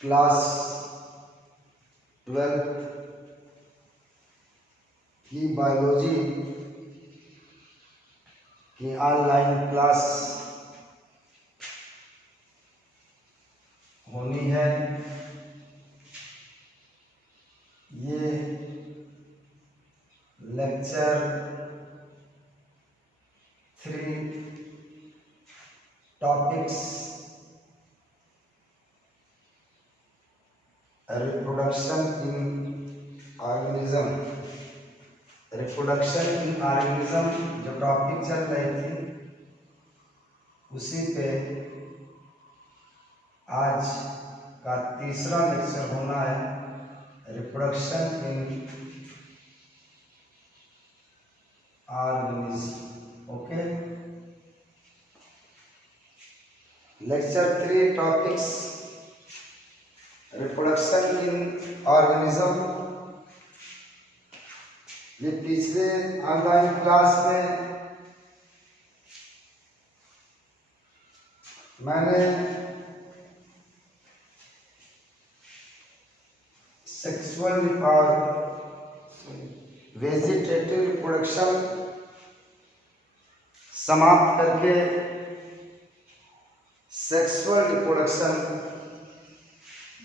Class 12 की biology की online class होनी है। ये lecture 3 topics reproduction in organism जो टॉपिक चल रही थी उसी पे आज का तीसरा लेक्चर होना है। Reproduction in organism. Okay, lecture 3 topics reproduction in organism. ये पिछले ऑनलाइन क्लास में मैंने सेक्सुअल और वेजिटेटिव रिप्रोडक्शन समाप्त करके सेक्सुअल रिप्रोडक्शन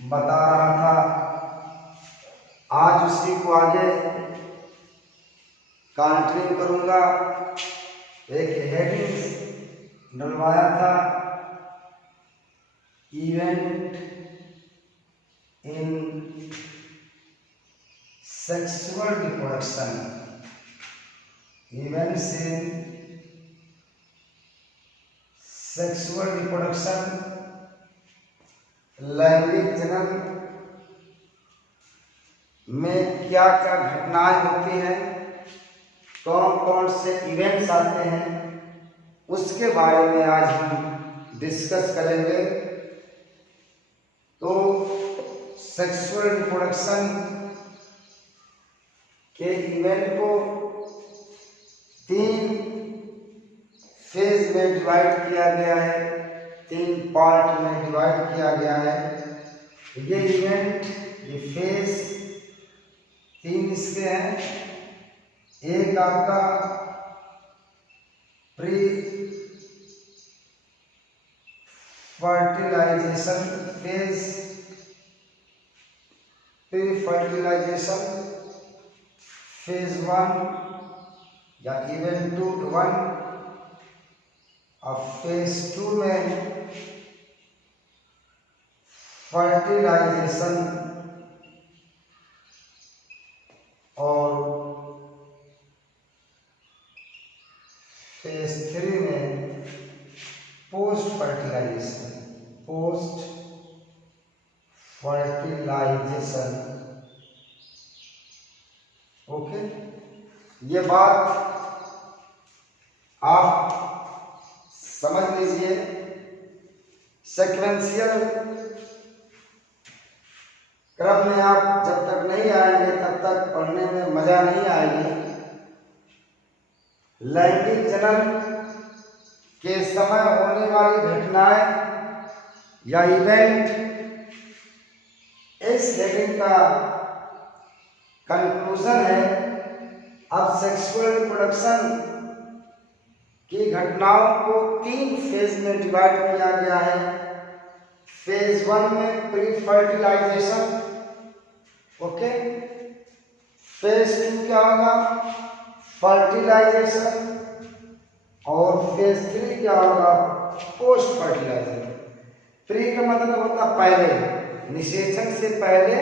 बता रहा था। आज उसी को आगे कंटिन्यू करूंगा। एक हेडिंग डलवाया था, event in sexual reproduction. Events in sexual reproduction, लैंगिक जनन में क्या क्या घटनाएं होती हैं, कौन कौन से इवेंट्स आते हैं, उसके बारे में आज हम डिस्कस करेंगे। तो सेक्सुअल रिप्रोडक्शन के इवेंट को 3 फेज में डिवाइड किया गया है, 3 पार्ट में डिवाइड किया गया है। ये इवेंट, ये फेज 3 इसके हैं। एक आपका pre fertilization phase, pre fertilization phase 1 या इवेंट 1। अब फेज 2 में फर्टिलाइजेशन और फेज 3 में पोस्ट फर्टिलाइजेशन। ओके, ये बात आप समझ लीजिए। सीक्वेंशियल क्रम में आप जब तक नहीं आएंगे तब तक पढ़ने में मजा नहीं आएगी। लैंगिक जनन के समय होने वाली घटनाएं या इवेंट, इस हेडिंग का कंक्लूजन है। अब सेक्सुअल रिप्रोडक्शन की घटनाओं को 3 फेज में डिवाइड किया गया है। फेज 1 में प्री फर्टिलाइजेशन, ओके। फेज 2 क्या होगा, फर्टिलाइजेशन, और फेज 3 क्या होगा, पोस्ट फर्टिलाइजेशन। प्री का मतलब होता पहले, निषेचन से पहले,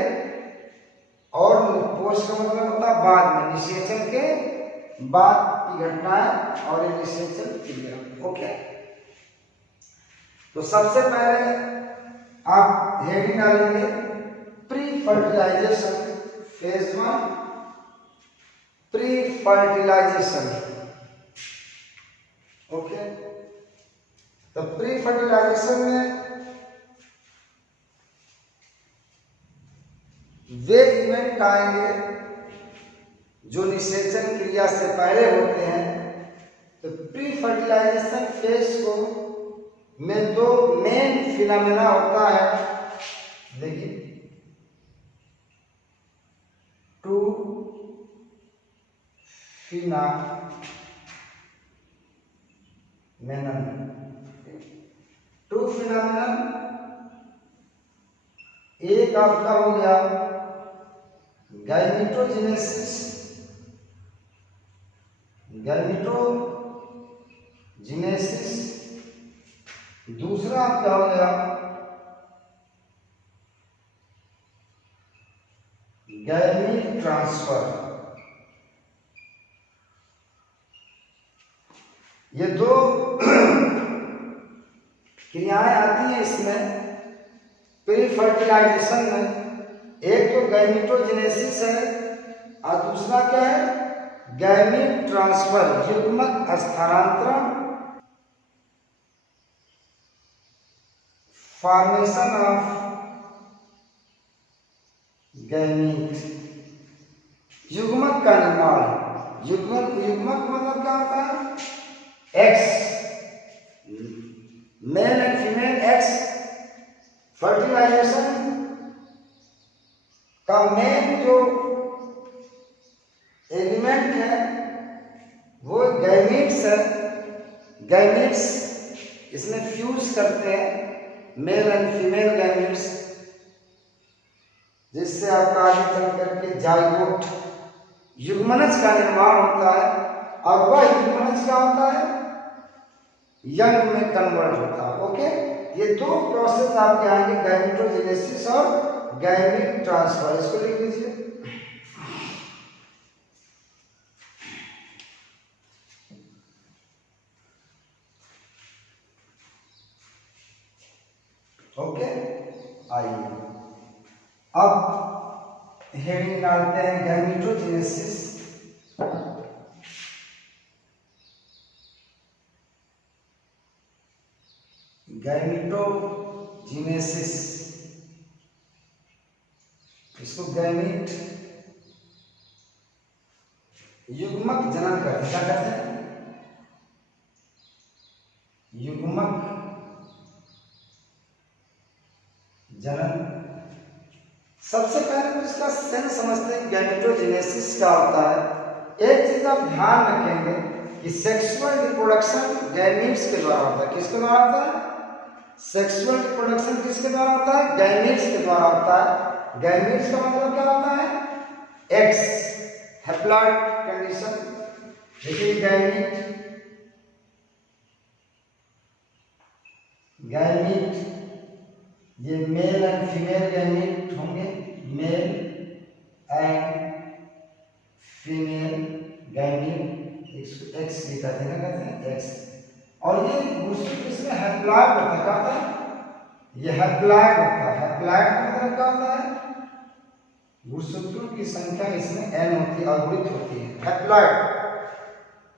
और पोस्ट का मतलब होता बाद में, निषेचन के बाद की घटनाएं और निषेचन क्रिया। ओके, तो सबसे पहले आप हेडिंग डालेंगे pre fertilization phase 1, pre fertilization. Okay, तो प्री फर्टिलाइजेशन में वे इवेंट आएंगे जो निषेचन क्रिया से पहले होते हैं। तो प्री फर्टिलाइजेशन फेज को में 2 मेन फिनोमेना होता है। देखिए, टू फिनोमेनन, टू फिनोमेनन, एक आपका हो गया गैमेटोजेनेसिस, गैमेटोजेनेसिस, दूसरा आपका हो गया गैमीट ट्रांसफर। ये दो क्रियाएं आती हैं इसमें प्री फर्टिलाइजेशन में। एक तो गैमेटोजेनेसिस है और दूसरा क्या है, गैमीट ट्रांसफर, युग्मक स्थानांतरण, फॉर्मेशन ऑफ गैमीट, युग्मक का निर्माण। युग्मक मतलब क्या होता है, X, male and female X, fertilization का मेन जो एलिमेंट है वो गैमीट्स है। गैमीट्स इसमें फ्यूज करते हैं मेल एंड फीमेल गैमीट्स, जिससे आपका आगे चल करके जाइगोट युग्मनज का निर्माण होता है। और वह युग्मनज क्या होता है, यंग में कन्वर्ट होता है। ओके, ये दो प्रोसेस आपके आएंगे, गैमेटोजेनेसिस और गैमीट ट्रांसफर। इसको लिख लीजिए। ओके, आइए अब हेडिंग डालते हैं गैमेटोजेनेसिस। गैमेटोजेनेसिस, इसको गैमीट युग्मक जनन करते हैं। क्या करते हैं, युग्मक जनन। सबसे पहले तो इसका सेंस समझते हैं गैमेटोजेनेसिस क्या होता है। एक चीज आप ध्यान रखेंगे कि सेक्सुअल रिप्रोडक्शन गैमीट्स के द्वारा होता है। किसके द्वारा होता है, सेक्सुअल रिप्रोडक्शन किसके द्वारा होता है, गैमीट्स के द्वारा होता है। गैमीट्स का मतलब क्या होता है, एक्स, हैप्लॉइड कंडीशन। देखिए गैमीट, गैमीट ये मेल एंड फीमेल गैमीट होंगे, mail and female gamete, x लिखा थे ना, कहते हैं एक्स। और ये गुणसूत्र इसमें हैप्लॉइड होता है। क्या होता है, ये हैप्लॉइड होता है। हैप्लॉइड का मतलब क्या होता है, गुणसूत्रों की संख्या इसमें n होती है, अवृत होती है, हैप्लॉइड।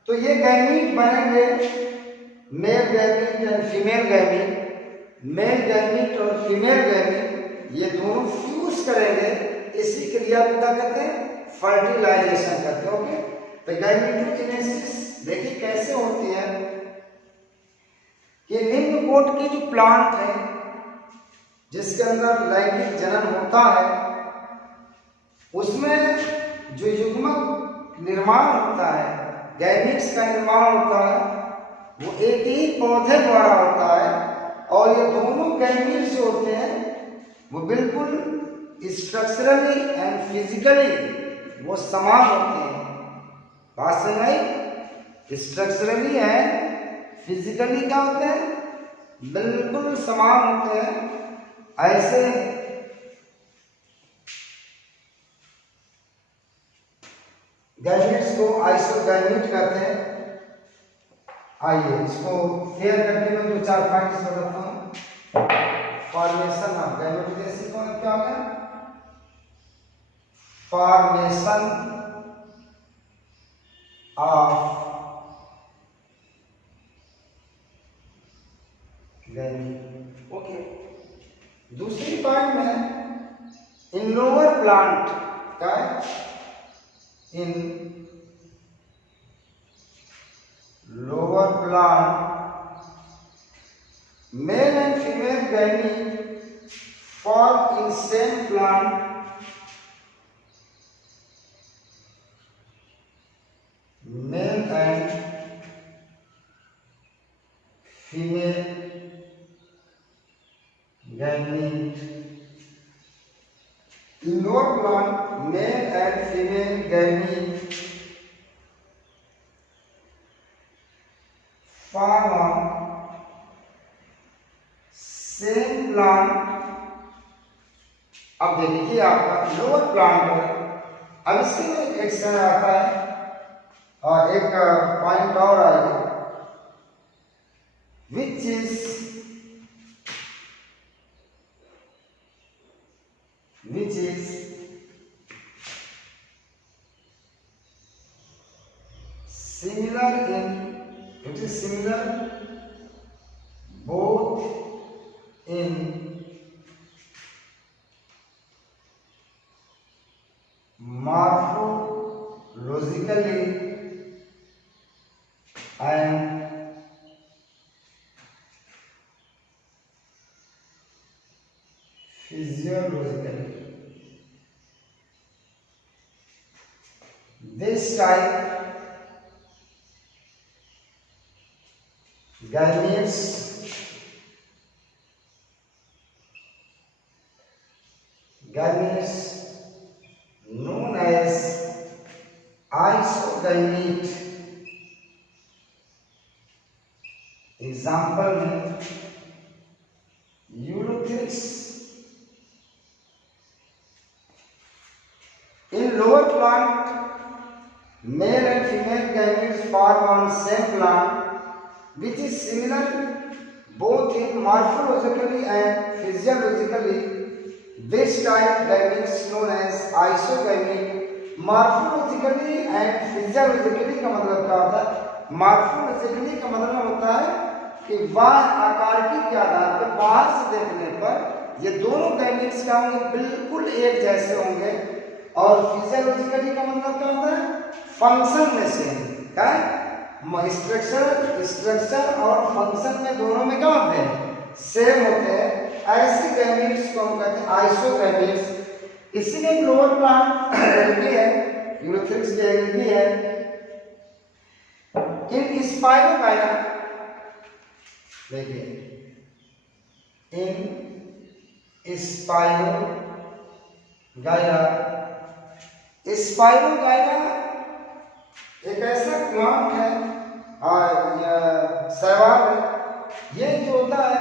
तो ये गैमीट बनेंगे male gamete and female gamete. Male gamete और फीमेल गैमीट ये दोनों फ्यूज करेंगे, इसी क्रिया को क्या कहते हैं, फर्टिलाइजेशन करते हैं। ओके, तो गैमेटोजेनेसिस देखिए कैसे होती है कि निम्न कोट की जो प्लांट है जिसके अंदर लैंगिक जनन होता है, उसमें जो युग्मक निर्माण होता है, गैमीट्स का निर्माण होता है, वो एक ही पौधे द्वारा होता है। और ये दोनों गैमीट्स जो होते हैं वो बिल्कुल स्ट्रक्चरली एंड फिजिकली वो समान होते हैं। बात समझ आई, स्ट्रक्चरली एंड फिजिकली क्या होते हैं, बिल्कुल समान होते हैं। ऐसे गैमीट्स को आइसोगैमीट कहते हैं। आइए इसको फेयर करके मैं दो चार पॉइंट्स बताता हूँ। फॉर्मेशन ऑफ गैमेटोजेनेसिस का क्या होगा, फॉर्मेशन ऑफ गैमीट। ओके, दूसरी पॉइंट में इन लोअर प्लांट क्या है, इन lower plant mail and female gamete form in same plant, male and female gamete. In lower plant, male and female gamete form on same plant. अब देखिए आपका lower plant पर, अब इसके में एक समय आता है और एक पॉइंट और आएगा, which is similar both in morphologically and physiologically. This type gametes known as isogamete. Example में यूरोथिरिक्स. In lower plant, male and female gametes form on same plant, which is similar both in morphologically and physiologically. This type gametes known as isogamete. Morphologically and physiologically का मतलब क्या होता है? Morphologically का मतलब होता है कि बाह्य आकारकी के आधार पर, बाहर से देखने पर ये दोनों गैमेट्स क्या होंगे? बिल्कुल एक जैसे होंगे. और फिजियोलॉजिकली का मतलब क्या होता है? फंक्शन में से क्या है? स्ट्रक्चर और फंक्शन में दोनों में क्या होते हैं? सेम होते हैं. ऐसे गैमेट्स को हम कहते हैं आइसोगैमेट्स. इसीलिए लोअर प्लांट एल्गी है, यूरोथिरिक्स की एल्गी है. इन स्पाइरोगाइरा, देखिए इन स्पाइरोगाइरा एक ऐसा प्लांट है और शैवाल है. ये जो होता है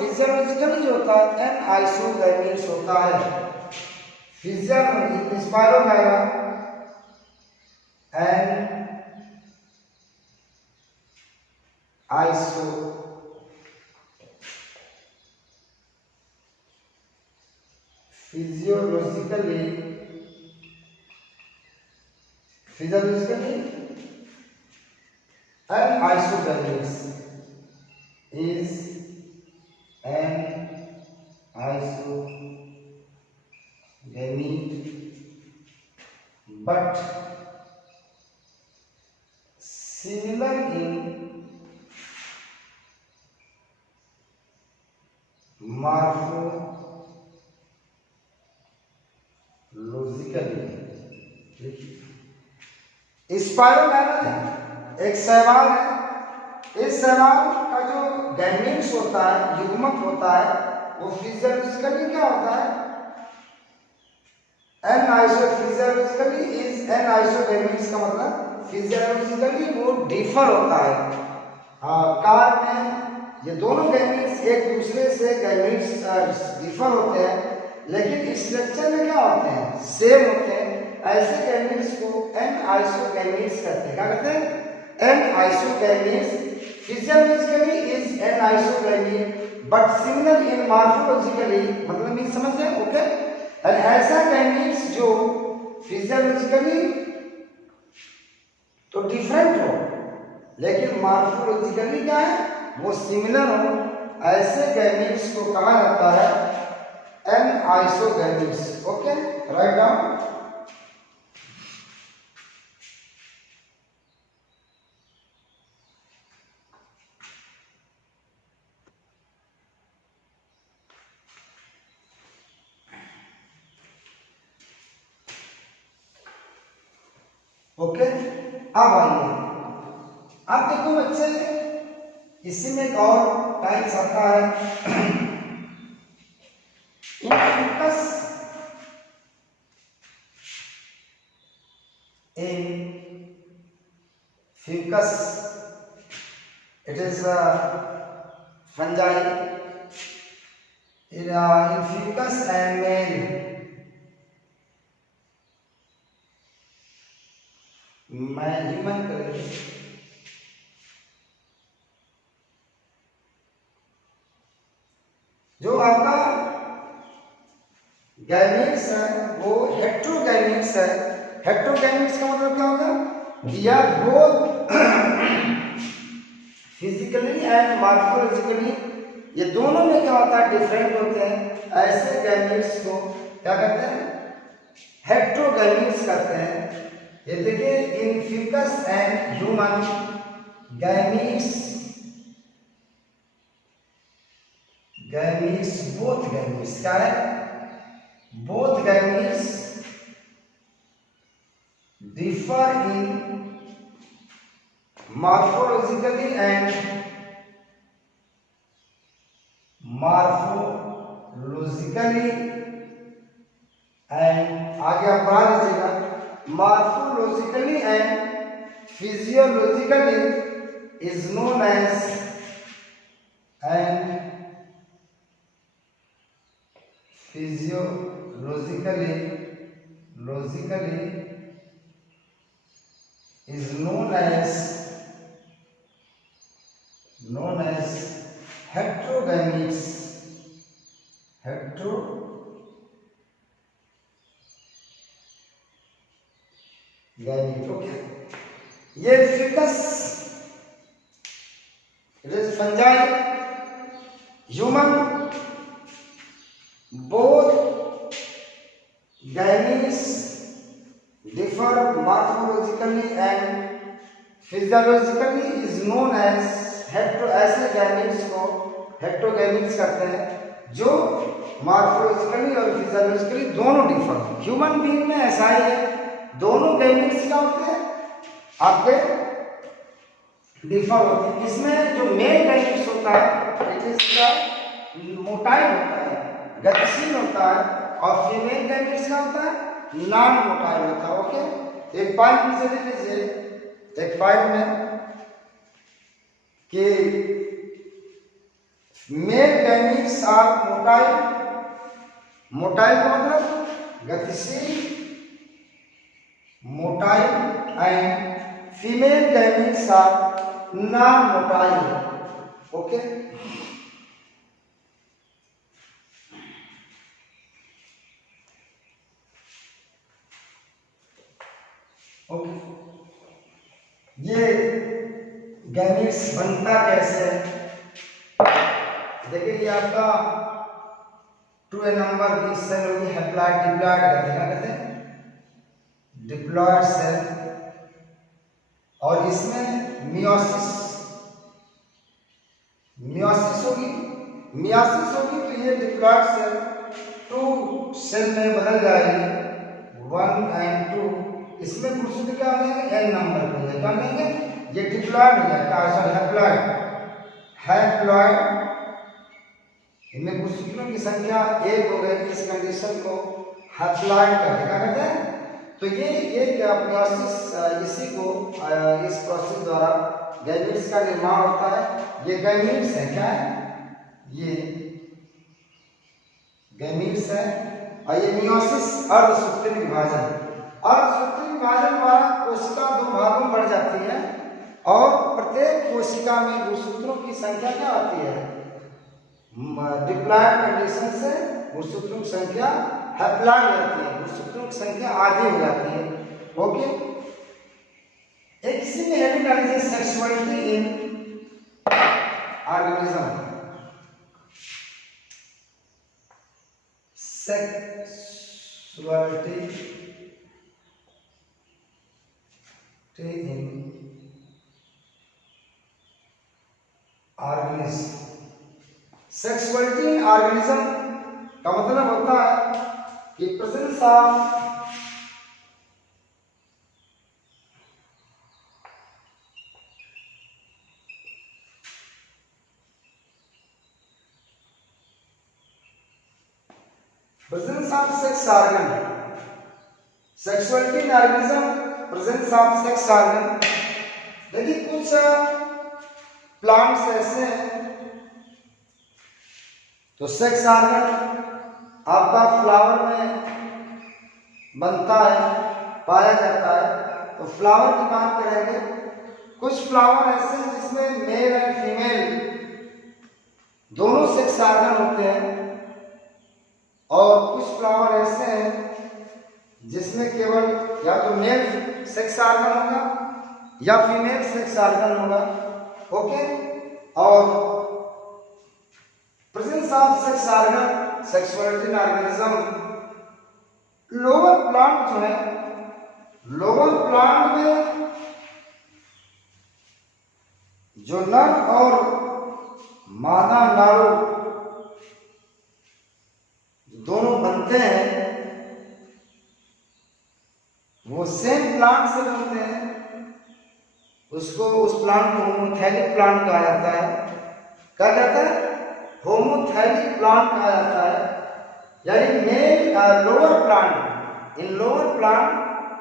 फिजियोलॉजिकली जो होता है एन आइसोगैमेट्स होता है. Physiology spirogyra an iso physiologically and isogametes is an isogamete but similar in morphologically. Spirogyra एक शैवाल है. इस शैवाल का जो गैमेट्स होता है, युग्मक होता है, वो फिजियोलॉजिकली क्या होता है? एन आइसोफिजियोलॉजिकली इज एन आइसोगैमेट्स का मतलब फिजियोलॉजिकली वो डिफर होता है. कार में ये दोनों गैमेट्स एक दूसरे से गैमेट्स डिफर होते हैं, लेकिन स्ट्रक्चर में क्या होते हैं? सेम होते हैं. ऐसे गैमेट्स को एन आइसोगैमेट्स कहते हैं. क्या कहते हैं? An isogametes. Physiologically is an isogamete but similar in morphologically. मतलब ये समझ रहे हैं? ओके. और ऐसा गैमेट्स जो फिजियोलॉजिकली तो डिफरेंट हो लेकिन मॉर्फोलॉजिकली क्या है? वो सिमिलर हो, ऐसे गैमेट्स को कहा जाता है an isogametes. Okay, right down. Okay, अब आइए, अब देखो बच्चे, इसी में एक और टाइप्स आता है in Fucus, in Fucus, it is fungi in Fucus and male, मैं ह्यूमन करेंगे, जो आपका गैमेट्स है वो हेट्रोगैमेट्स है। हेट्रोगैमेट्स का मतलब क्या होगा, यह बोथ फिजिकली एंड मॉर्फोलॉजिकली, ये दोनों में क्या होता है, डिफरेंट होते हैं। ऐसे गैमेट्स को क्या कहते हैं, हेट्रोगैमेट्स कहते हैं। ये देखिए, in Fucus and human gametes, gametes both gametes क्या है, both gametes differ in morphologically and आगे आप पढ़ा लीजिएगा, morphologically and physiologically is known as and physiologically is known as heterogametes, okay. ये ficus, it is fungi, human, both gametes differ morphologically and physiologically is known as ऐसे gametes को हेट्रोगैमेट्स कहते हैं, जो मॉर्फोलॉजिकली और फिजियोलॉजिकली दोनों डिफर। ह्यूमन बीइंग में ऐसा ही है, दोनों गैमेट्स क्या होते हैं आपके डिफर होते हैं। इसमें जो मेल गैमेट्स होता है इट इज का मोटाइल होता है, गतिशील होता है, और फीमेल गैमेट्स क्या होता है, नॉन मोटाइल होता है। ओके, एक पॉइंट नीचे ले लीजिए, एक पॉइंट में कि male gametes are motile, motile का मतलब गतिशील, motile, and female gametes are non motile. Okay, okay, ये गैमेट्स बनता कैसे है, देखिए ये आपका 2 नंबर की सेल होगी, हैप्लॉइड डिप्लॉइड कहते हैं, क्या कहते हैं, डिप्लॉइड सेल, और इसमें मियोसिस होगी तो ये डिप्लॉइड सेल 2 सेल में बदल जाएगी, 1 and 2, इसमें गुणसूत्र क्या हो जाएगा, n नंबर हो जाएगा, क्या लेंगे, ये डिप्लॉइड हो जाएगा, सॉरी हैप्लॉइड, इनमें गुणसूत्रों की संख्या 1 हो गई, इस कंडीशन को हैप्लॉइड कहते हैं। तो ये क्या प्रोसेस, इसी को इस प्रोसेस द्वारा गैमेट्स का निर्माण होता है। ये गैमेट्स है, क्या है, ये गैमेट्स है, और ये मियोसिस अर्धसूत्रीय विभाजन, अर्धसूत्रीय विभाजन द्वारा कोशिका 2 भागों में बढ़ जाती है, और प्रत्येक कोशिका में गुणसूत्रों की संख्या क्या आती है, डिप्लॉइड कंडीशन से गुणसूत्रों की संख्या हैप्लॉइड रहती है, गुणसूत्रों की संख्या आधी हो जाती है। ओके, एक इसी में हेडिंग डाली है सेक्सुअलिटी इन ऑर्गेनिज्म, सेक्सुअलिटी इन ऑर्गेनिज्म। सेक्सुअलिटी इन ऑर्गेनिज्म का मतलब होता है कि presence of presence of sex organ, sexuality in organism, presence of sex organ। देखिए कुछ प्लांट्स ऐसे हैं तो सेक्स ऑर्गन आपका फ्लावर में बनता है, पाया जाता है। तो फ्लावर की बात करेंगे, कुछ फ्लावर ऐसे हैं जिसमें मेल एंड फीमेल दोनों सेक्स ऑर्गन होते हैं, और कुछ फ्लावर ऐसे हैं जिसमें केवल या तो मेल सेक्स ऑर्गन होगा या फीमेल सेक्स ऑर्गन होगा। ओके, और presence of sex organ, sexuality in organism. Lower plant जो है, लोअर प्लांट में जो नर और मादा नाड़ू दोनों बनते हैं वो सेम प्लांट से बनते हैं। उसको, उस प्लांट को होमोथैलिक प्लांट कहा जाता है। क्या कहता है? होमोथैलिक प्लांट कहा जाता है। यानी male lower plant, in lower plant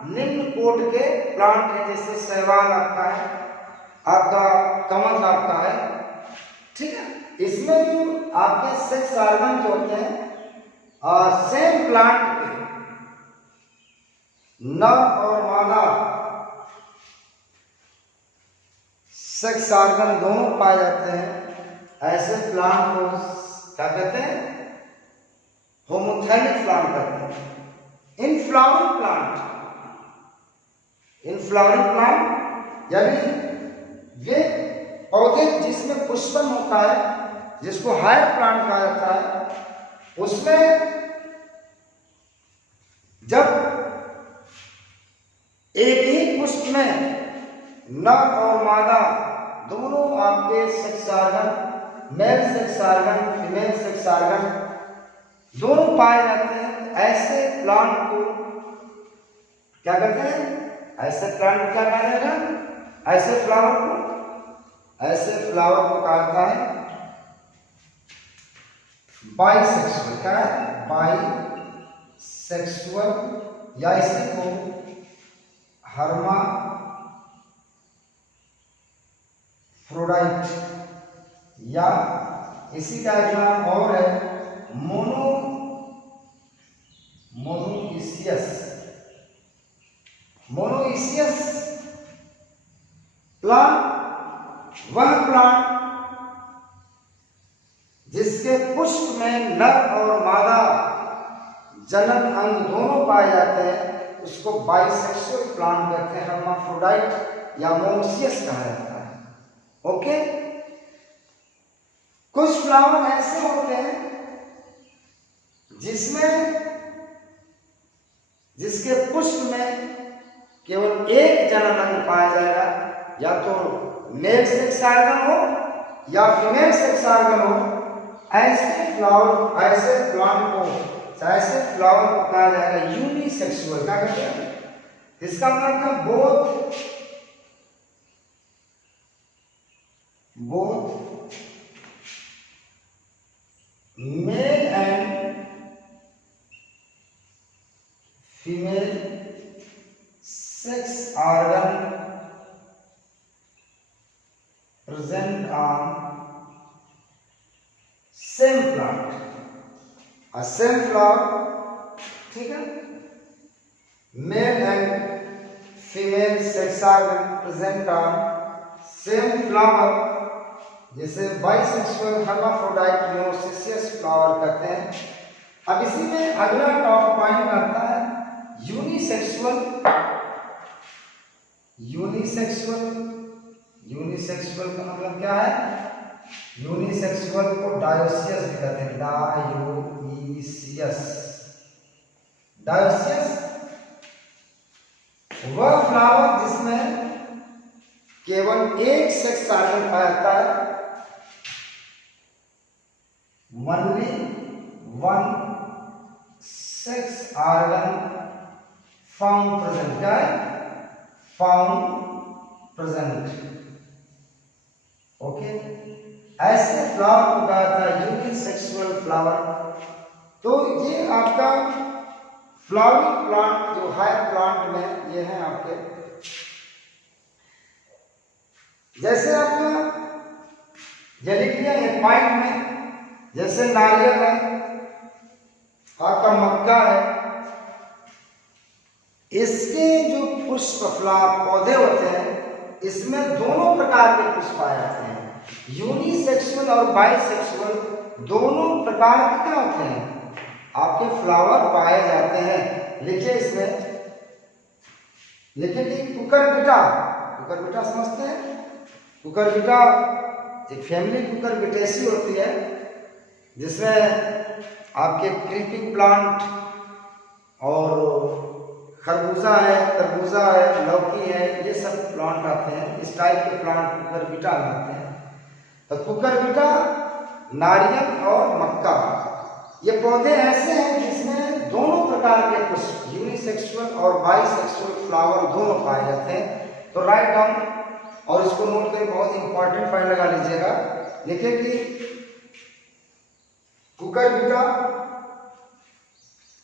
निम्न कोट के प्लांट है, जैसे शैवाल आपका है, आपका कमल आपका है, ठीक है। इसमें जो आपके सेक्स ऑर्गन जो होते हैं सेम प्लांट के नर और मादा सेक्स ऑर्गन दोनों पाए जाते हैं। ऐसे प्लांट को क्या कहते हैं? होमोथैलिक प्लांट कहते हैं। In flowering plant, in flowering plant यानी ये पौधे जिसमें पुष्पन होता है, जिसको हायर प्लांट कहा जाता है, उसमें जब एक ही पुष्प में नर और मादा दोनों आपके sex organ, male sex organ, female sex organ दोनों पाए जाते हैं, ऐसे प्लांट को क्या कहते हैं? ऐसे प्लांट को क्या कहा जाएगा? ऐसे फ्लावर को, ऐसे फ्लावर को कहा जाता है बाइसेक्सुअल। क्या है? बाइसेक्सुअल, या इसी को हर्माफ्रोडाइट, या इसी का एक नाम और है मोनोइसियस। मोनोइसियस प्लांट वह प्लांट जिसके पुष्प में नर और मादा जनन अंग दोनों पाए जाते हैं, उसको बाइसेक्सुअल प्लांट कहते हैं, हर्माफ्रोडाइट या मोनोइसियस कहा जाता है। ओके, कुछ फ्लावर ऐसे होते हैं जिसके पुष्प में केवल एक जनन अंग पाया जाएगा, या तो मेल सेक्स ऑर्गन हो या फीमेल सेक्स ऑर्गन हो। ऐसे फ्लावर, ऐसे प्लांट को, ऐसे फ्लावर को कहा जाएगा यूनिसेक्सुअल। क्या कहते हैं? इसका मतलब है both male and female sex organ present on same plant, a same flower, ठीक है। Mail and female sex organ present on same flower, जैसे बाइसेक्सुअल, हर्माफ्रोडाइट, मोनोइसियस फ्लावर कहते हैं। अब इसी में अगला टॉप पॉइंट आता है यूनिसेक्सुअल। यूनिसेक्सुअल का मतलब क्या है? यूनिसेक्सुअल को डायोसियस भी कहते हैं, डायोसियस वह फ्लावर जिसमें केवल एक सेक्स ऑर्गन पाया जाता है, only one sex organ found present. क्या है? Found present. ओके, ऐसे फ्लावर को कहा जाता है यूनिसेक्सुअल फ्लावर। तो ये आपका फ्लावरिंग प्लांट जो हायर प्लांट में ये है आपके, जैसे आपका जेनेटिया है पॉइंट में, जैसे नारियल है, आपका मक्का है, इसके जो पुष्प पौधे होते हैं इसमें दोनों प्रकार के पुष्प पाए जाते हैं, यूनिसेक्सुअल और बाइसेक्सुअल दोनों प्रकार के क्या होते हैं आपके फ्लावर पाए जाते हैं। लिखिए इसमें, लिखिए कि कुकुरबिटा, कुकुरबिटा समझते हैं, कुकुरबिटा एक फैमिली कुकुरबिटेसी होती है जिसमें आपके क्रीपिंग प्लांट और खरबूजा है, तरबूजा है, लौकी है, ये सब प्लांट आते हैं। इस टाइप के प्लांट कुकुरबिटा में आते हैं। तो कुकुरबिटा, नारियल और मक्का ये पौधे ऐसे हैं जिसमें दोनों प्रकार के पुष्प यूनिसेक्सुअल और बाइसेक्सुअल फ्लावर दोनों पाए जाते हैं। तो राइट डाउन और इसको नोट करके बहुत इंपॉर्टेंट पॉइंट लगा लीजिएगा। देखिए कि कुकुरबिटा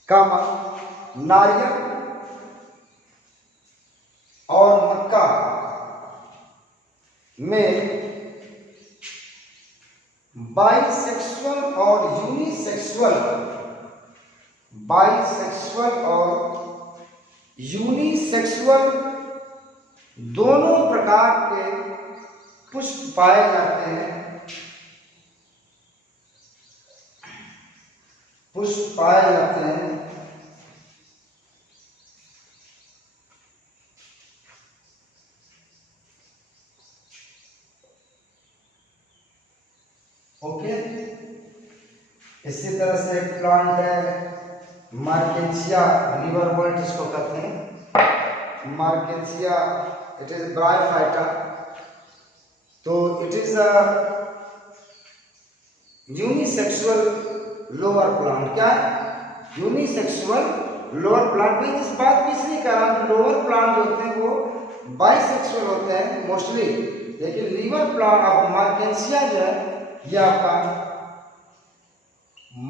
का नारियल और मक्का में बाइसेक्सुअल और यूनिसेक्सुअल, बाइसेक्सुअल और यूनिसेक्सुअल दोनों प्रकार के पुष्प पाए जाते हैं, पुष्प पाए जाते हैं। ओके, इसी तरह से एक प्लांट है मार्केशिया लिवरवर्ट, इसको कहते हैं मार्केशिया, इट इज ब्रायोफाइटा। तो it is a unisexual lower plant. क्या है? Unisexual lower plant. भी इस बात भी इसलिए कह रहा हूं, लोअर प्लांट जो होते हैं वो बाइसेक्सुअल होते हैं मोस्टली, लेकिन लिवर प्लांट ऑफ मार्केशिया जो है ये आपका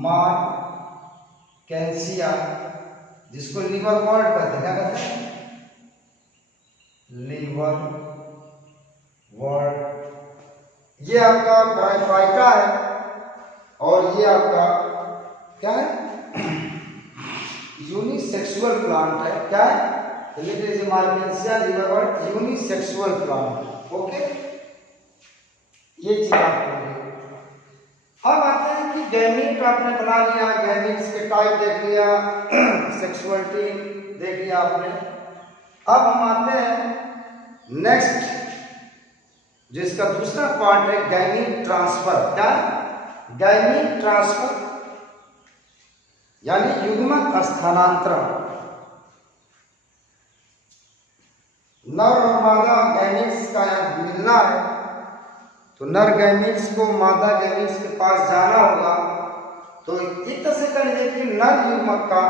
मार्केशिया, जिसको लिवर वर्ड कहते हैं, क्या कहते हैं? Liver word. ये आपका ब्रायोफाइटा है और ये आपका क्या है? यूनिसेक्सुअल प्लांट है। क्या है? मार्केशिया liverwort unisexual plant. Okay, ये चीज आपको। अब आते हैं कि गैमीट आपने बना लिया, गैमीट्स के टाइप देख लिया, सेक्सुअलिटी देख लिया आपने। अब हम आते हैं नेक्स्ट, जिसका दूसरा पार्ट है गैमीट ट्रांसफर। क्या? गैमीट ट्रांसफर यानी युग्मक स्थानांतरण। नर और मादा गैमीट्स का मिलना है, तो नर गैमीट्स को मादा गैमीट्स के पास जाना होगा। तो एक तरह से कर लीजिए कि नर युग्मक का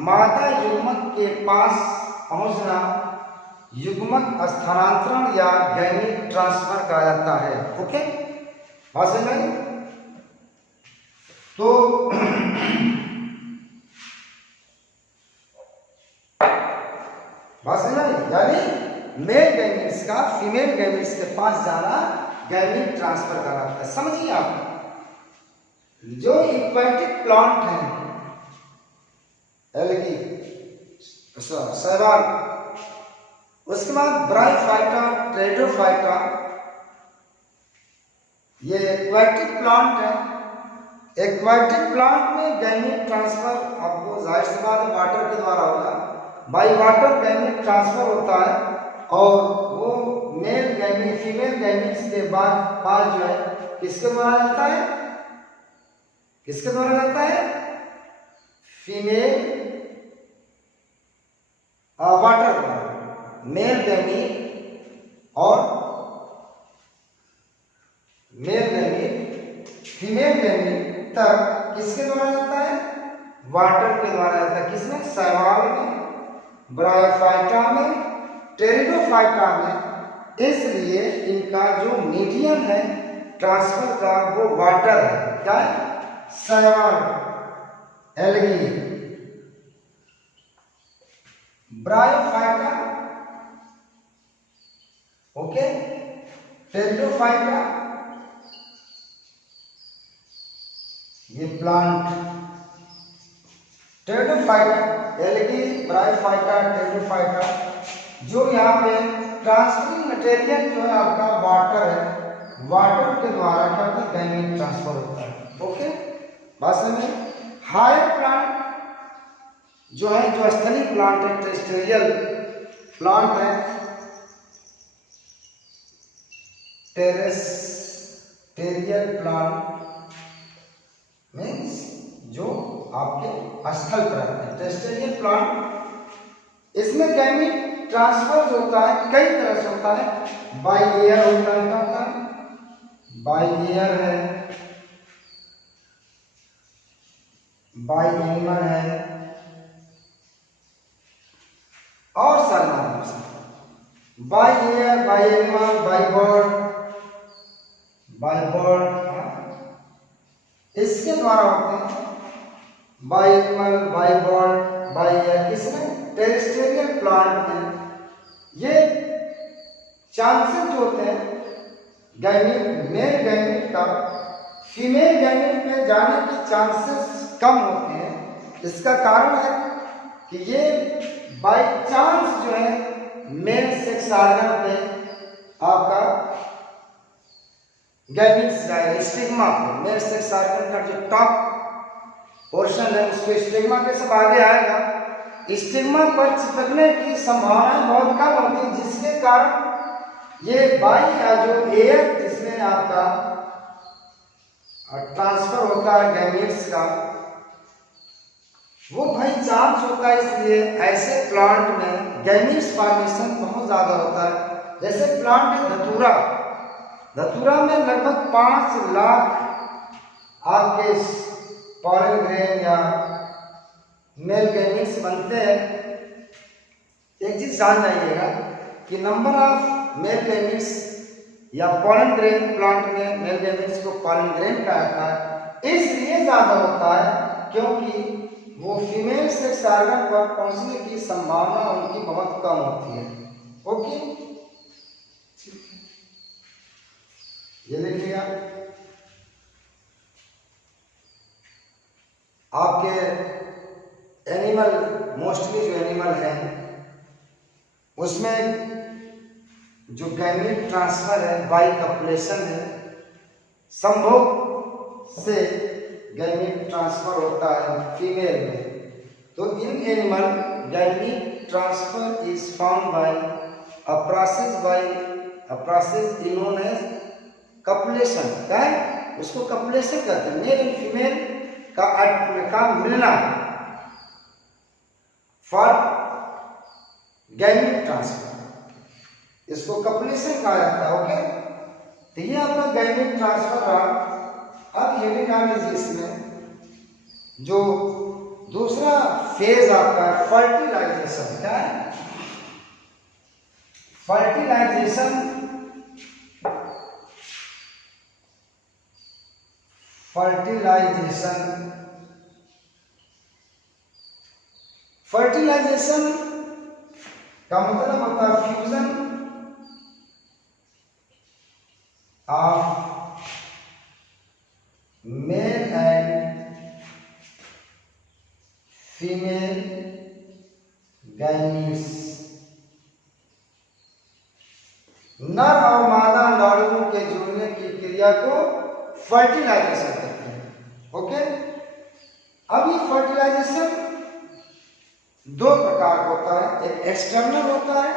मादा युग्मक के पास पहुंचना युग्मक स्थानांतरण या गैमीट ट्रांसफर कहा जाता है। ओके, बात समझ में? तो बात समझ में? यानी मेल गैमीट्स का फीमेल गैमीट्स के पास जाना गैमीट ट्रांसफर कराता है। समझिए आप, जो इक्वेटिक प्लांट है एल्गी, शैवाल, उसके बाद ब्रायोफाइटा, ट्रेडोफाइटा, ये एक्वेटिक प्लांट है। एक्वेटिक प्लांट में गैमीट ट्रांसफर आपको जाहिर सी बात है वाटर के द्वारा होगा, बाई वाटर गैमीट ट्रांसफर होता है। और वो मेल गैमीट फीमेल गैमीट्स के पास जो है किसके द्वारा जाता है? किसके द्वारा जाता है? फीमेल वाटर द्वारा। मेल गैमीट और मेल गैमीट फीमेल गैमीट तक किसके द्वारा जाता है? वाटर के द्वारा जाता है। किसमें? शैवाल में, ब्रायोफाइटा में, टेरिडोफाइटा में। इसलिए इनका जो मीडियम है ट्रांसफर का वो वाटर है। क्या है? शैवाल। एल्गी, ब्रायोफाइटा, ओके, टेरिडोफाइटा, ये plant, pteridophyta, algae, bryophyta, pteridophyta. जो यहाँ पे ट्रांसफरिंग मटेरियल जो है आपका वाटर है, वाटर के द्वारा क्या होता है, गैमीट ट्रांसफर होता है। ओके, बात समझे। हायर प्लांट जो है, जो स्थलीय प्लांट है, टेरेस्ट्रियल प्लांट है, टेरेस्ट्रियल प्लांट मीन्स जो आपके स्थल पर रहते हैं, टेरेस्ट्रियल प्लांट। इसमें गैमीट ट्रांसफर जो होता है कई तरह से होता है। बाय एयर होता है, क्या होता है, बाय एयर है, बाय एनिमल है, और सारे माध्यम से, by air, by animal, by bird, इसके द्वारा होते हैं। By animal, by bird, by air, किसमें, टेरेस्ट्रियल प्लांट में ये चांसेस जो होते हैं गैमीट, मेल गैमीट का फीमेल गैमीट में जाने के चांसेस कम होते हैं। इसका कारण है कि ये बाय चांस जो है मेल सेक्स ऑर्गन पे आपका गैमीट्स जाएगा, स्टिग्मा पे, मेल सेक्स ऑर्गन का जो टॉप पोर्शन है उसको स्टिग्मा के सब आगे आएगा। स्टिग्मा पर चिपकने की संभावना बहुत कम होती है, जिसके कारण ये बाई या जो एयर जिसमें आपका ट्रांसफर होता है गैमीट्स का, वो भाई चांस होता है। इसलिए ऐसे प्लांट में गैमीट्स फॉर्मेशन बहुत ज्यादा होता है। जैसे प्लांट है धतूरा, धतूरा में लगभग 5 लाख आपके पॉलन ग्रेन या मेल गैमीट्स बनते हैं। एक चीज जान जाइएगा कि नंबर ऑफ मेल गैमीट्स या पॉलन ग्रेन, प्लांट में मेल गैमीट्स को पॉलन ग्रेन कहा जाता है, इसलिए ज्यादा होता है क्योंकि वो फीमेल सेक्स ऑर्गन पर पहुंचने की संभावना उनकी बहुत कम होती है। ओके, ये लिखिएगा। आपके एनिमल, मोस्टली जो एनिमल हैं उसमें जो गैमीट ट्रांसफर है बाय कॉपुलेशन है, संभोग से गैमीट ट्रांसफर होता है फीमेल में। तो in animal gamete transfer is found by a process known as copulation. क्या है उसको कॉपुलेशन कहते हैं, मेल एंड फीमेल का मिलना फॉर गैमीट ट्रांसफर, इसको कॉपुलेशन कहा जाता है। ओके, तो ये आपका गैमीट ट्रांसफर रहा। अब ये भी काम इसमें जो दूसरा फेज आपका है फर्टिलाइजेशन। क्या है फर्टिलाइजेशन? फर्टिलाइजेशन का मतलब होता है fusion of male and female gametes. नर और मादा अंडाणुओं के जुड़ने की क्रिया को फर्टिलाइजेशन कहते हैं। ओके, अब ये फर्टिलाइजेशन 2 प्रकार का होता है, एक एक्सटर्नल होता है,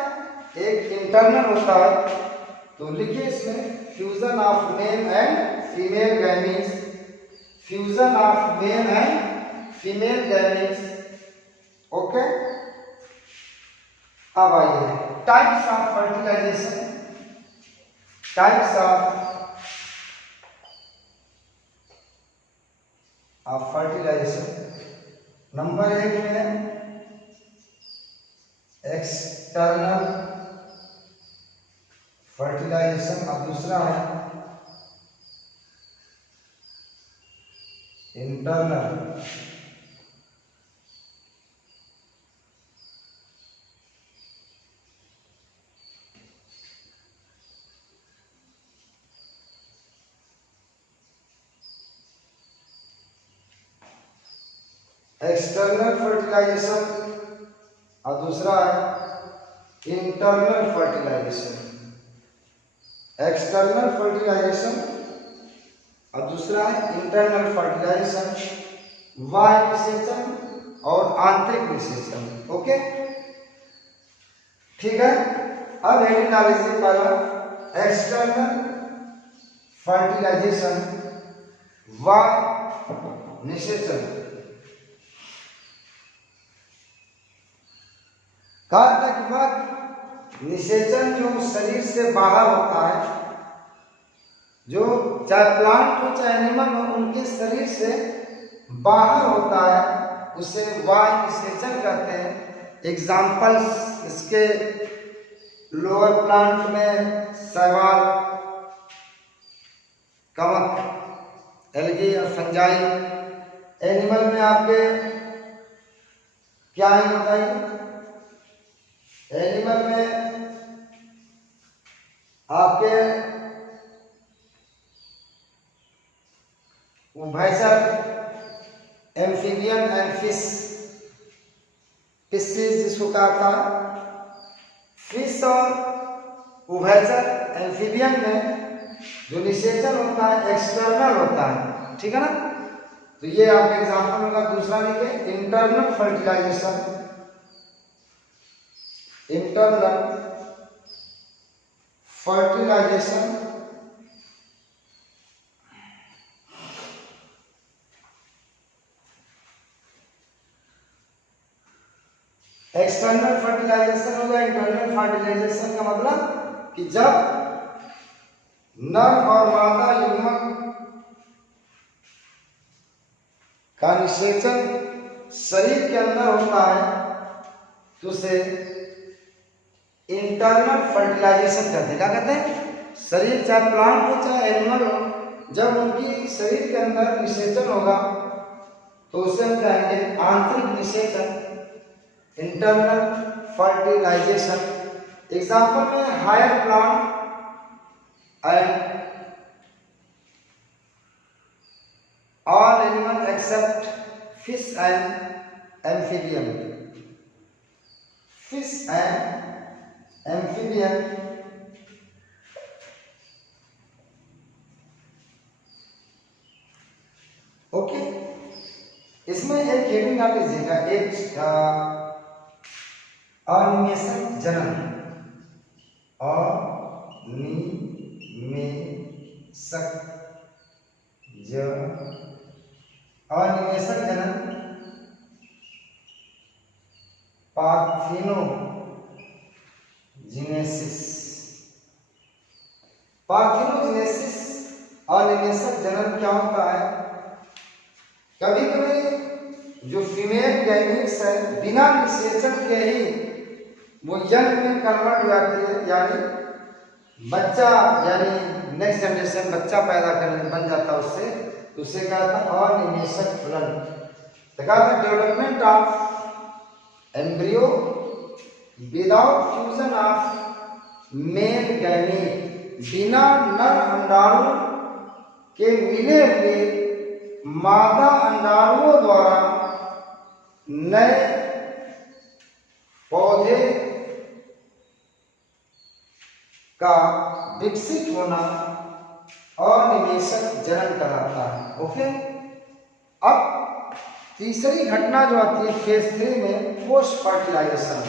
एक इंटरनल होता है। तो लिखिए इसमें fusion of male and female gametes, fusion of male and female gametes. Okay, अब आइए types of fertilization. Types of fertilization. Number 1 में एक्सटर्नल फर्टिलाइजेशन, अब दूसरा है इंटरनल एक्सटर्नल फर्टिलाइजेशन और दूसरा है इंटरनल फर्टिलाइजेशन। एक्सटर्नल फर्टिलाइजेशन और दूसरा है इंटरनल फर्टिलाइजेशन, बाह्य निषेचन और आंतरिक निषेचन। ओके, ठीक है। अब हेडिंग डाल लीजिए पहला एक्सटर्नल फर्टिलाइजेशन व निषेचन। कहा था कि वह निषेचन जो शरीर से बाहर होता है, जो चाहे प्लांट हो चाहे एनिमल हो, उनके शरीर से बाहर होता है, उसे वायु निषेचन कहते हैं। एग्जाम्पल्स इसके लोअर प्लांट में शैवाल, कवक, एल्गी और फंजाई। एनिमल में आपके क्या है बताइए? एनिमल में आपके उभयचर, एम्फीबियन एंड फिश, फिशेज जिसको कहा था। फिश और उभयचर एम्फीबियन में जो निषेचन होता है एक्सटर्नल होता है, ठीक है ना। तो ये आपका एग्जाम्पल होगा। दूसरा लिखे internal fertilization. Internal fertilization external fertilization हो गया। इंटरनल फर्टिलाइजेशन का मतलब कि जब नर और मादा युग्मक का निषेचन शरीर के अंदर होता है तो उसे इंटरनल फर्टिलाइजेशन कहते हैं। क्या कहते हैं? शरीर चाहे प्लांट हो चाहे एनिमल हो, जब उनकी शरीर के अंदर निषेचन होगा तो उसे हम कहेंगे आंतरिक निषेचन, इंटरनल फर्टिलाइजेशन। एग्जाम्पल में higher plant and all animal except fish and amphibian. Fish and amphibian okay. इसमें एक हेडिंग डाल लीजिएगा, एक अनिमेषक जनन। अनिमेषक जनन पार्थिनोजेनेसिस। पार्थिनोजेनेसिस अनिमेषक जनन क्या होता है? कभी कभी जो फीमेल गैमीट्स है बिना निषेचन के ही वो यंग में कन्वर्ट हो जाती है, यानी बच्चा, यानी नेक्स्ट जनरेशन बच्चा पैदा करने बन जाता है उससे। तो उसे क्या था? अनिमेषक फलन। देखा था development of embryo without fusion of male gamete, बिना नर अंडाणु के मिले हुए मादा अंडाणुओं द्वारा नए पौधे का विकसित होना अनिमेषक जनन कहलाता है। ओके। अब तीसरी घटना जो आती है फेज 3 में, पोस्ट फर्टिलाइजेशन।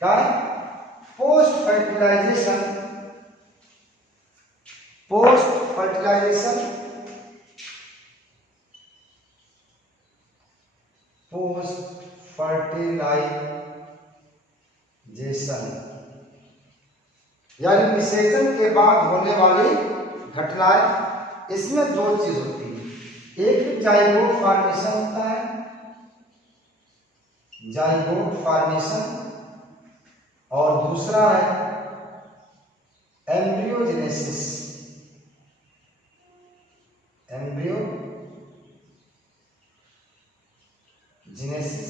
क्या है? Post fertilization. Post fertilization, post fertilization यानी निषेचन के बाद होने वाली घटनाएं। इसमें दो चीज होती है, एक जाइगोट फॉर्मेशन होता है, जाइगोट फॉर्मेशन, और दूसरा है एम्ब्रियोजेनेसिस। एम्ब्रियोजेनेसिस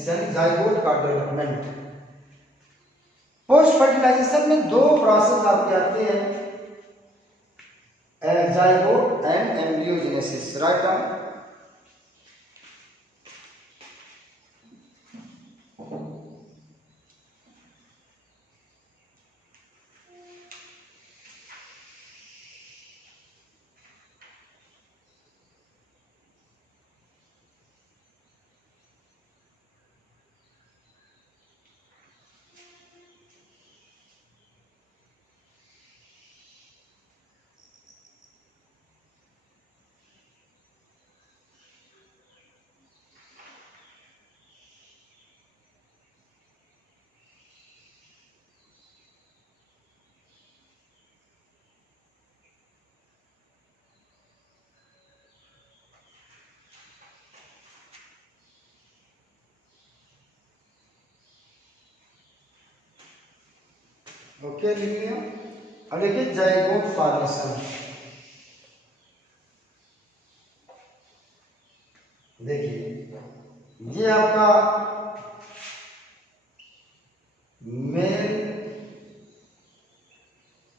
यानी जाइगोट का डेवलपमेंट। पोस्ट फर्टिलाइजेशन में दो प्रोसेस आपके आते हैं, zygote and embryogenesis. Right down. Okay, लिख लिया। अब देखिए जाइगोट फॉर्मेशन। देखिए ये आपका मेल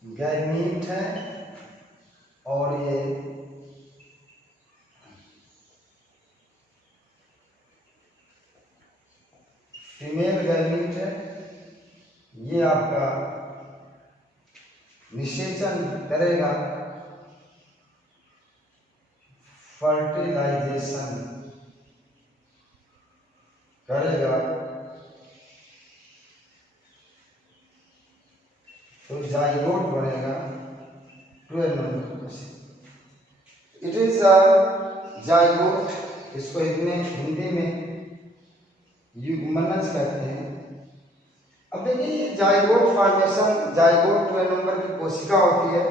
गैमीट है और ये फीमेल गैमीट है। ये आपका निषेचन करेगा, फर्टिलाइजेशन करेगा, तो जाइगोट बनेगा 12 number. It is a zygote, इसको हिंदी में युग्मनज कहते हैं। अब देखिए ये जाइगोट फॉर्मेशन, जाइगोट 12 नंबर की कोशिका होती है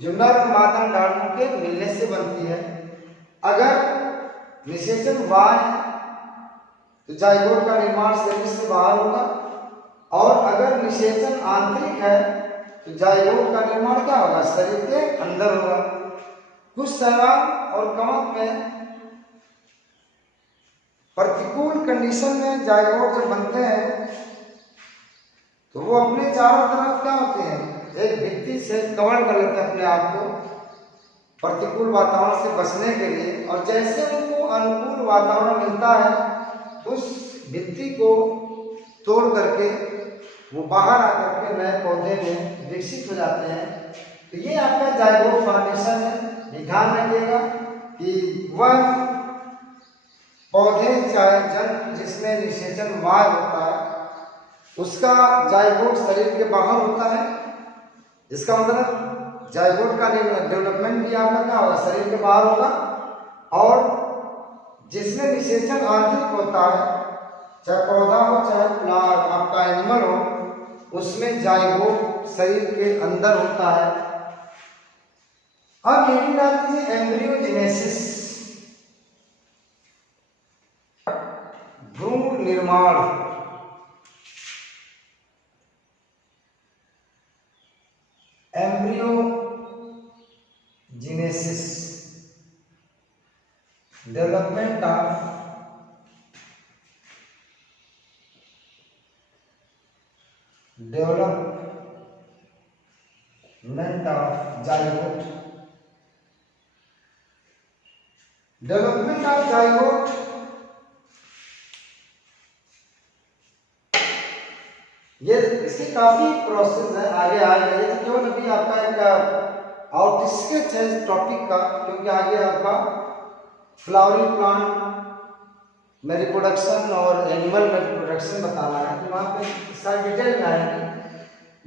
जो नर और मादा अंडाणुओं के मिलने से बनती है। अगर निषेचन वाय है तो जाइगोट का निर्माण शरीर से बाहर होगा, और अगर निषेचन आंतरिक है तो जाइगोट का निर्माण क्या होगा, शरीर के अंदर होगा। कुछ शैवाल और कवक में प्रतिकूल कंडीशन में जाइगोट जब बनते हैं तो वो अपने चारों तरफ क्या होते हैं, एक भित्ति से कवर कर लेते हैं अपने आप को प्रतिकूल वातावरण से बचने के लिए। और जैसे उनको अनुकूल वातावरण मिलता है उस भित्ति को तोड़ करके वो बाहर आकर के नए पौधे में विकसित हो जाते हैं। तो ये आपका जाइगोट फॉर्मेशन है। ध्यान रखिएगा कि वह पौधे चाहे जन जिसमें निषेचन वाय होता है उसका जाइगोट शरीर के बाहर होता है। इसका मतलब जाइगोट का डेवलपमेंट भी आपका क्या होगा, शरीर के बाहर होगा। और जिसमें निषेचन आंतरिक होता है, चाहे पौधा हो चाहे प्लांट आपका एनिमल हो, उसमें जाइगोट शरीर के अंदर होता है। अब हेडिंग आती है एम्ब्रियोजेनेसिस, भ्रूण निर्माण। Embryogenesis, development of zygote. Development of zygote ये इसकी काफी प्रोसेस है, आगे आएगा। ये तो केवल अभी आपका एक आउटस्केच है इस टॉपिक का, क्योंकि आगे आपका फ्लावरिंग प्लांट में रिप्रोडक्शन और एनिमल में रिप्रोडक्शन बताना है, तो वहाँ पे सारी डिटेल में आएगी।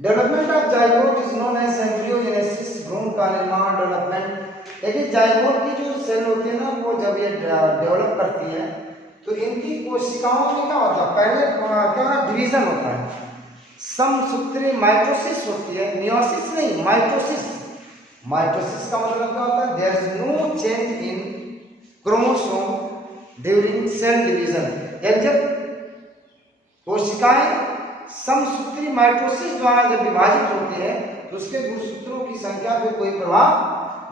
Development of zygote is known as embryogenesis, भ्रूण का निर्माण, डेवलपमेंट। लेकिन जाइगोट की जो सेल होती है ना, वो जब ये डेवलप करती है तो इनकी कोशिकाओं में क्या होता है, पहले क्या डिवीजन होता है, समसूत्री माइटोसिस होती है, मियोसिस नहीं, माइटोसिस। माइटोसिस का मतलब क्या होता है, there is no change in chromosome during cell division. एक जब कोशिकाएं समसूत्री माइटोसिस द्वारा जब विभाजित होती है तो उसके गुणसूत्रों की संख्या पे कोई प्रभाव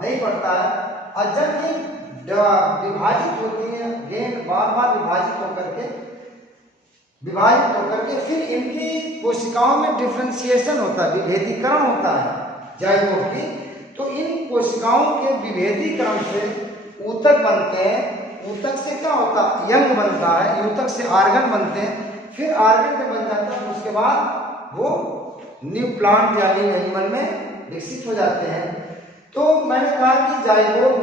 नहीं पड़ता है। और जब ये विभाजित होती है, गेंद बार बार विभाजित होकर के फिर इनकी कोशिकाओं में डिफ्रेंशिएशन होता है, विभेदीकरण होता है जाइगोट की। तो इन कोशिकाओं के विभेदीकरण से ऊतक बनते हैं। ऊतक से क्या होता है, यंग बनता है, ऊतक से आर्गन बनते हैं, फिर आर्गन में बन जाता है, उसके बाद वो न्यू प्लांट यानी एनिमल में विकसित हो जाते हैं। तो मैंने कहा कि जाइगोट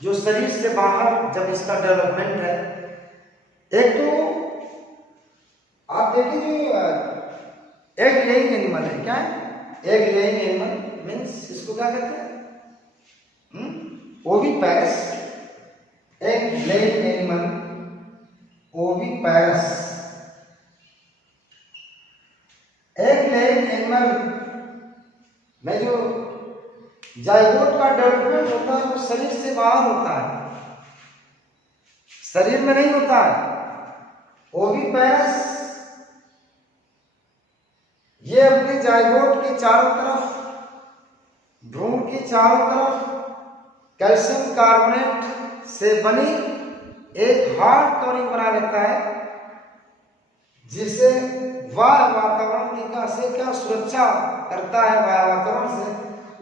जो शरीर से बाहर जब इसका डेवलपमेंट है, एक तो आप देखिए जो एग लेइंग एनिमल है, क्या है एग लेइंग एनिमल मीन्स इसको क्या कहते हैं, oviparous. Egg laying animal oviparous. Egg laying animal में जो जाइगोट का डेवलपमेंट होता है वो शरीर से बाहर होता है, शरीर में नहीं होता है। ओविपैरस ये अपने जाइगोट के चारों तरफ, भ्रूण के चारों तरफ कैल्शियम कार्बोनेट से बनी एक हार्ड कवरिंग बना लेता है, जिससे वायु वातावरण की से क्या सुरक्षा करता है वायु वातावरण से।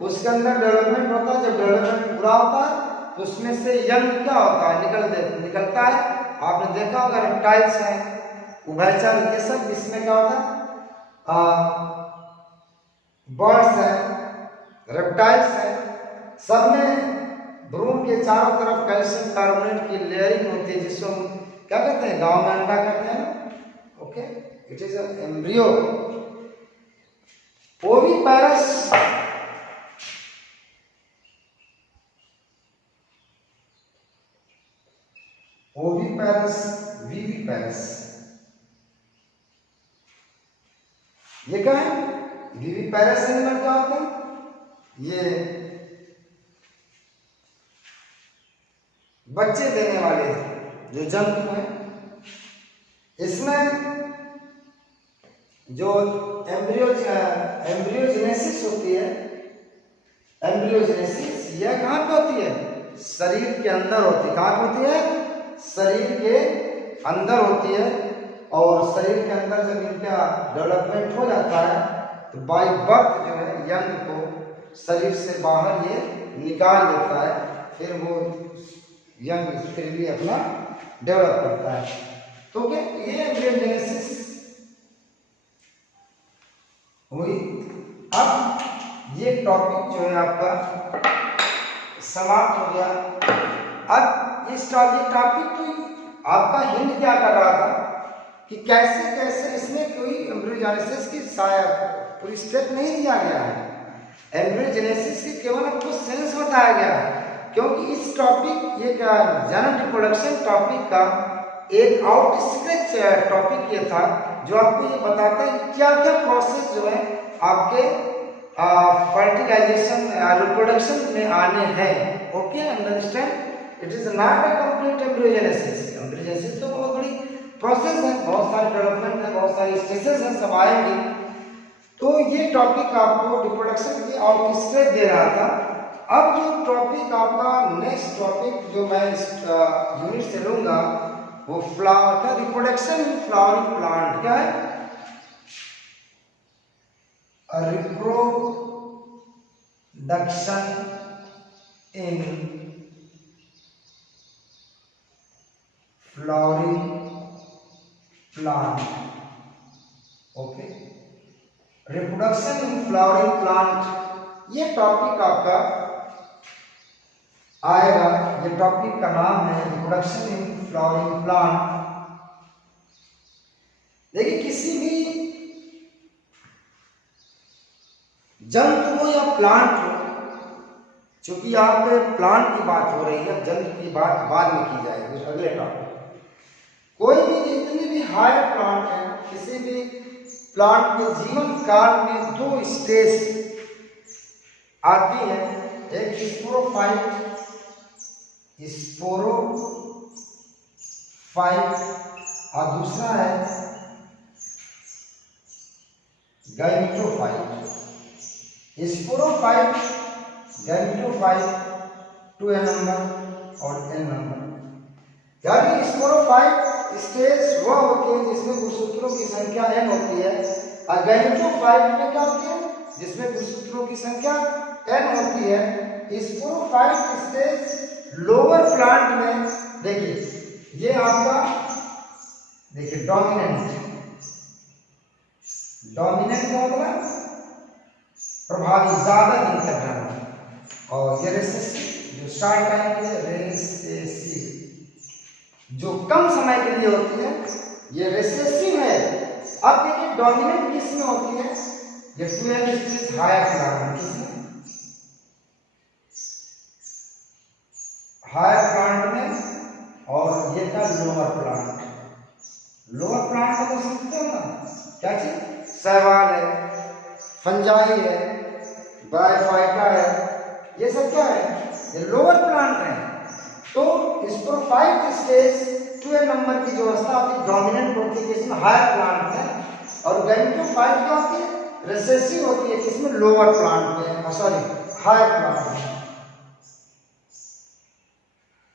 उसके अंदर डेवलपमेंट होता है, जब डेवलपमेंट पूरा होता है तो उसमें से यंग क्या होता है, निकलता है। आपने देखा होगा रेप्टाइल्स हैं, उभयचर, ये सब इसमें क्या होता है, बर्ड्स हैं, रेप्टाइल्स हैं, सब में भ्रूण के चारों तरफ कैल्शियम कार्बोनेट की लेयरिंग होती है, जिसको हम क्या कहते हैं, गांव में अंडा कहते हैं। Okay, it is an embryo. Oviparous oviparous, viviparous, ये क्या है, विविपेरस एनिमल क्या होते हैं, ये बच्चे देने वाले जो जंतु हैं। इसमें जो एम्ब्रियोजेनेसिस होती है, एम्ब्रियोजेनेसिस यह कहाँ पे होती है, शरीर के अंदर होती है। कहाँ होती है, शरीर के अंदर होती है। और शरीर के अंदर जब इनका डेवलपमेंट हो जाता है तो बाय बर्थ जो है यंग को शरीर से बाहर ये निकाल देता है, फिर वो यंग फिर भी अपना डेवलप करता है। तो क्या ये एम्ब्रियोजेनेसिस हुई। अब ये टॉपिक जो है आपका समाप्त हो गया। अब इस टॉपिक की आपका हिंट क्या कर रहा था कि कैसे कैसे इसमें कोई एम्ब्रियोजेनेसिस की पूरी स्टेप नहीं दिया गया है। एम्ब्रियोजेनेसिस की केवल आपको सेंस बताया गया है, क्योंकि इस टॉपिक ये क्या जनरल रिप्रोडक्शन टॉपिक का एक आउटस्कैच टॉपिक ये था, जो आपको ये बताता है कि क्या क्या प्रोसेस जो है आपके फर्टिलाइजेशन रिप्रोडक्शन में आने हैं। Okay, understand, it is not a complete embryogenesis. Embryogenesis तो बहुत बड़ी प्रोसेस है, बहुत सारे डेवलपमेंट है, बहुत सारी स्टेजेस हैं, सब आएंगे। तो ये टॉपिक आपको रिप्रोडक्शन की आउटस्कैच दे रहा था। अब जो टॉपिक आपका नेक्स्ट टॉपिक जो मैं इस यूनिट से लूंगा वो फ्लावर का रिप्रोडक्शन इन फ्लावरिंग प्लांट। क्या है, reproduction in flowering plant. Okay, reproduction in flowering plant ये टॉपिक आपका आएगा। ये टॉपिक का नाम है रिप्रोडक्शन इन फ्लावरिंग प्लांट। देखिए, किसी भी जंतु हो या प्लांट हो, चूंकि यहाँ पे प्लांट की बात हो रही है, जंतु की बात बाद में की जाएगी अगले टॉपिक। कोई भी जितनी भी हायर प्लांट है, किसी भी प्लांट के जीवन काल में दो स्टेज आती है, एक स्पोरोफाइट और दूसरा है gametophyte. Sporophyte, gametophyte 2n number और n नंबर। यानी स्पोरोफाइट स्टेज वह होती है जिसमें गुणसूत्रों की संख्या n होती है, और गैमेटोफाइट में क्या होती है, जिसमें गुणसूत्रों की संख्या n होती है। स्पोरोफाइट स्टेज लोअर प्लांट में, देखिए ये आपका, देखिए डोमिनेंट का मतलब प्रभावी, ज्यादा दिन तक रहना, और ये रेसेसिव जो शॉर्ट टाइम के लिए, रेसेसिव जो कम समय के लिए होती है, ये रेसेसिव है। अब देखिए डोमिनेंट किसमें होती है, ये 2n स्टेज हायर प्लांट, किसमें, हायर प्लांट में, और ये था लोअर प्लांट। लोअर प्लांट का तो समझते हो ना, क्या चीज, शैवाल है, फंजाई है, ब्रायोफाइटा है, ये सब क्या है, ये लोअर प्लांट है। तो स्पोरोफाइट स्टेज 2n की जो अवस्था होती है डोमिनेंट होती है, इसमें हायर प्लांट है, और गैमेटोफाइट क्या होती है, रिसेसिव होती है किसमें, लोअर प्लांट में, सॉरी हायर प्लांट में।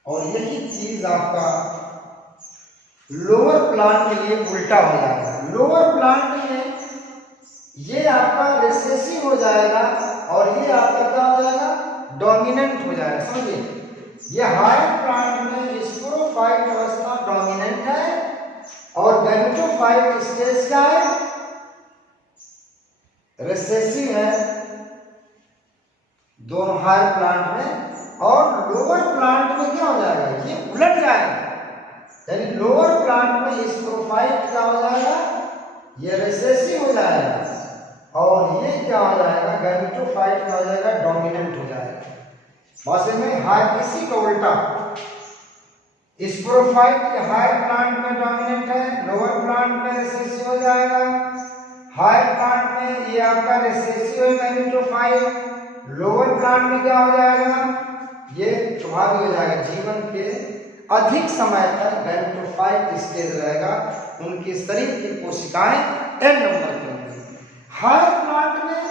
और यही चीज आपका लोअर प्लांट के लिए उल्टा हो जाएगा। लोअर प्लांट में ये आपका रिसेसिव हो जाएगा और ये आपका क्या हो जाएगा, डोमिनेंट हो जाएगा। समझिए, ये हायर प्लांट में स्पोरोफाइट अवस्था डोमिनेंट है और गैमेटोफाइट स्टेज क्या है, रिसेसिव है, दोनों हायर प्लांट में। और लोअर प्लांट में क्या हो जाएगा, ये उलट जाएगा, यानी लोअर प्लांट में स्पोरोफाइट क्या हो जाएगा, ये रिसेसिव हो जाएगा और ये क्या हो जाएगा, गैमेटोफाइट क्या हो जाएगा, डोमिनेंट हो जाएगा। वास्तव में हायर, इसी का उल्टा, स्पोरोफाइट हायर प्लांट में डोमिनेंट है, लोअर प्लांट में रिसेसिव हो जाएगा। हायर प्लांट में ये आपका रिसेसिव है गैमेटोफाइट, लोअर प्लांट में क्या हो जाएगा, ये प्रभावी हो जाएगा। जीवन के अधिक समय तक गैमेटोफाइट स्टेज रहेगा, उनके शरीर की कोशिकाएं एन नंबर की होंगी। हायर प्लांट में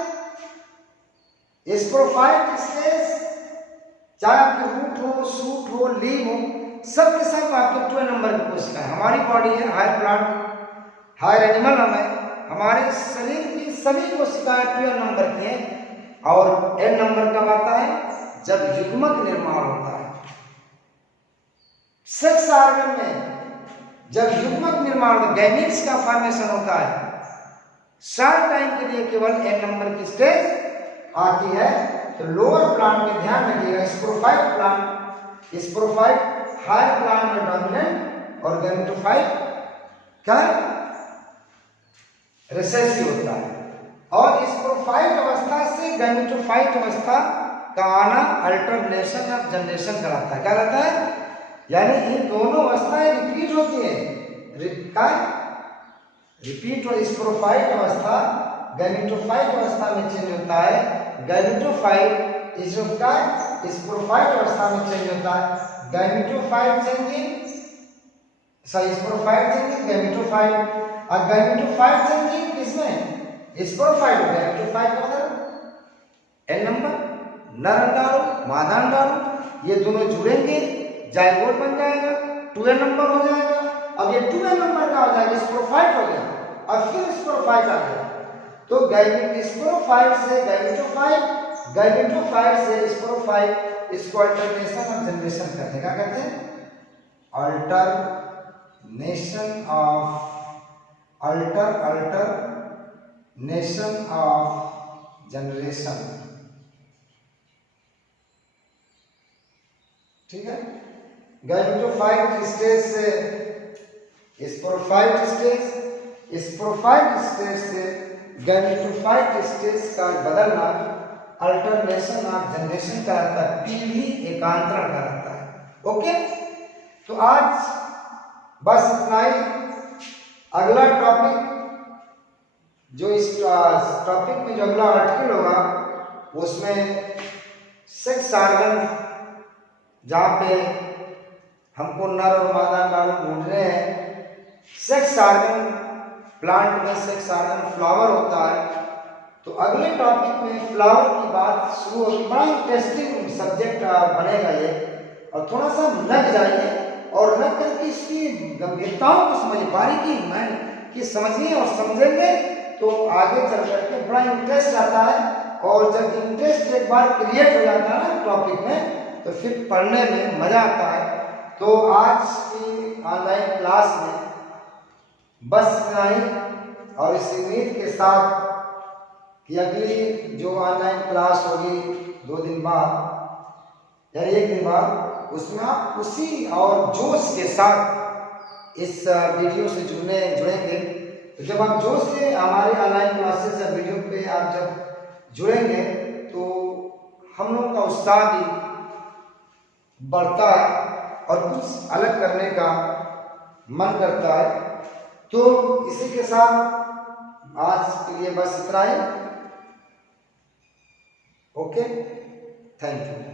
स्पोरोफाइट स्टेज, चाहे आपके रूट हो, शूट हो, लीव हो, सब के सब आपके 12 नंबर की कोशिकाएं। हमारी बॉडी है हायर प्लांट, हायर एनिमल हमें, हमारे शरीर की सभी कोशिकाएं 12 नंबर की हैं। और एन नंबर कब आता है, जब युग्मक निर्माण होता है। सेक्स ऑर्गन में जब युग्मक निर्माण, गैमेट्स का फॉर्मेशन होता है, शॉर्ट टाइम के लिए केवल एन नंबर की स्टेज आती है। तो लोअर प्लांट में ध्यान रखिएगा, sporophyte plant, sporophyte higher plant में डोमिनेंट और गैमेटोफाइट क्या रिसेसिव होता है। और स्पोरोफाइट अवस्था से गैमेटोफाइट अवस्था का आना अल्टरनेशन ऑफ जनरेशन कराता है। क्या रहता है, यानी इन दोनों अवस्थाएं रिपीट होती है, रिपीट। और स्पोरोफाइट अवस्था गैमेटोफाइट अवस्था में चेंज होता है, गैमेटोफाइट स्पोरोफाइट अवस्था में चेंज होता है। गैमेटोफाइट चेंजिंग, सही, स्पोरोफाइट चेंजिंग गैमेटोफाइट, और गैमेटोफाइट चेंजिंग किसमें, स्पोरोफाइट। गैमेटोफाइट मतलब एन नंबर, नर अंडाणु मादा अंडाणु, ये दोनों जुड़ेंगे, जाइगोट बन जाएगा, 2n नंबर हो जाएगा। अब ये 2n नंबर का हो जाएगा, स्पोरोफाइट हो गया और फिर स्पोरोफाइट आ गया। तो स्पोरोफाइट से गैमेटोफाइट, गैमेटोफाइट से स्पोरोफाइट, इसको अल्टरनेशन ऑफ जनरेशन कहते हैं। क्या कहते हैं, अल्टरनेशन ऑफ जनरेशन। ठीक है, गैमेटोफाइट स्टेज से स्पोरोफाइट स्टेज, स्पोरोफाइट स्टेज से गैमेटोफाइट स्टेज का बदलना अल्टरनेशन ऑफ जनरेशन कहलाता है, पीढ़ी एकांतरण कहलाता है। ओके, तो आज बस इतना ही। अगला टॉपिक, जो इस टॉपिक में जो अगला आर्टिकल होगा उसमें सेक्स ऑर्गन, जहाँ पे हमको नर और मादा अंडाणु ढूंढ रहे हैं, सेक्स ऑर्गन प्लांट में सेक्स ऑर्गन फ्लावर होता है। तो अगले टॉपिक में फ्लावर की बात शुरू होगी। बड़ा इंटरेस्टिंग सब्जेक्ट बनेगा ये, और थोड़ा सा लग जाइए और लग करके इसकी गंभीरताओं को समझिए, बारीकी कि समझिए, और समझेंगे तो आगे चल करके बड़ा इंटरेस्ट आता है। और जब इंटरेस्ट एक बार क्रिएट हो जाता है ना टॉपिक में, तो फिर पढ़ने में मजा आता है। तो आज की ऑनलाइन क्लास में बस इतना ही, और इस उम्मीद के साथ कि अगली जो ऑनलाइन क्लास होगी 2 दिन बाद या 1 दिन बाद, उसमें आप उसी और जोश के साथ इस वीडियो से जुड़ेंगे। तो जब आप जोश से हमारे ऑनलाइन क्लासेस या वीडियो पे आप जब जुड़ेंगे तो हम लोग का उत्साह भी बढ़ता है और कुछ अलग करने का मन करता है। तो इसी के साथ आज के लिए बस इतना ही। Okay, thank you.